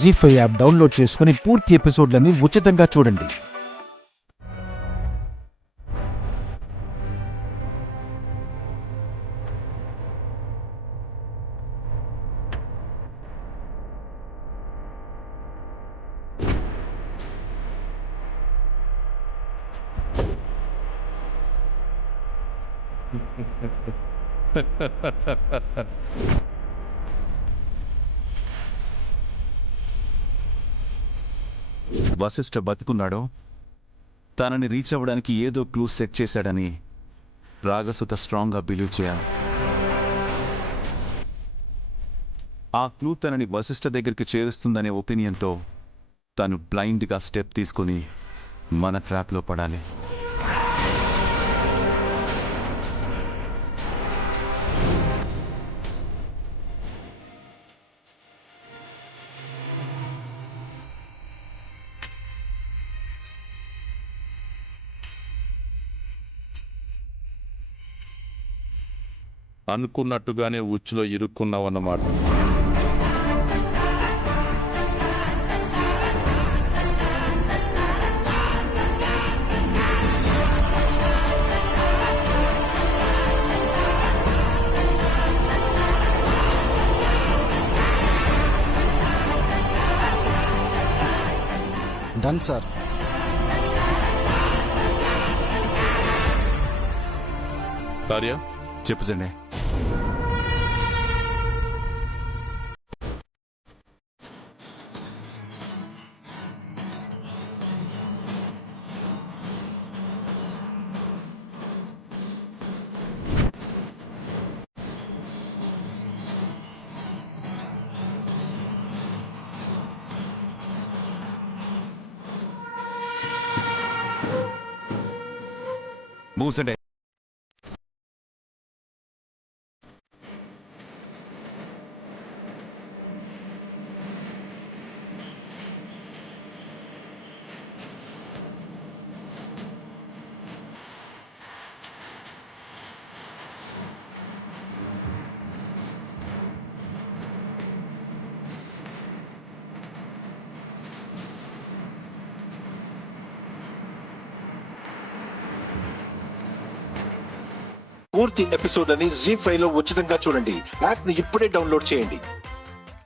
జీ5 app download చేసుకుని పూర్తి ఎపిసోడ్లని ఉచితంగా చూడండి. వశిష్ఠ బతుకున్నాడో, తనని రీచ్ అవ్వడానికి ఏదో క్లూ సెట్ చేశాడని రాగసుత స్ట్రాంగ్గా బిలీవ్ చేయాలి. ఆ క్లూ తనని వశిష్ఠ దగ్గరికి చేరుస్తుందనే ఒపీనియన్తో తను బ్లైండ్గా స్టెప్ తీసుకుని మన ట్రాప్లో పడాలి. అనుకున్నట్టుగానే ఉచ్చులో ఇరుక్కున్నావన్నమాట. Done sir. కార్య, చెప్పు జెండే. మూవ్ జెండే. పూర్తి ఎపిసోడ్లని జీ5 లో ఉచితంగా చూడండి. యాప్ ని ఇప్పుడే డౌన్లోడ్ చేయండి.